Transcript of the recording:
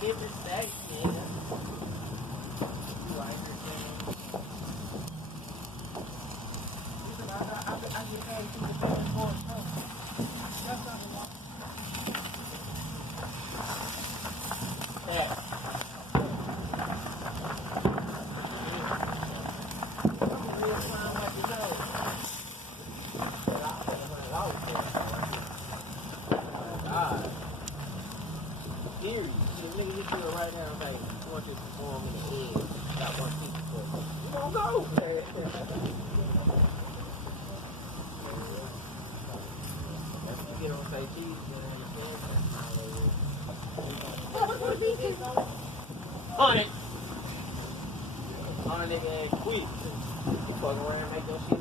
different stacks, nigga. You right here, man. Listen, I get paid to the best for it. That's not a lot. Yeah. Serious. The nigga just do it right now, like, you want this to perform in the head. Got 150 for it. You don't go. If you get on say cheese, you understand that. On it. On it, nigga, quick. You fucking around and make your shit.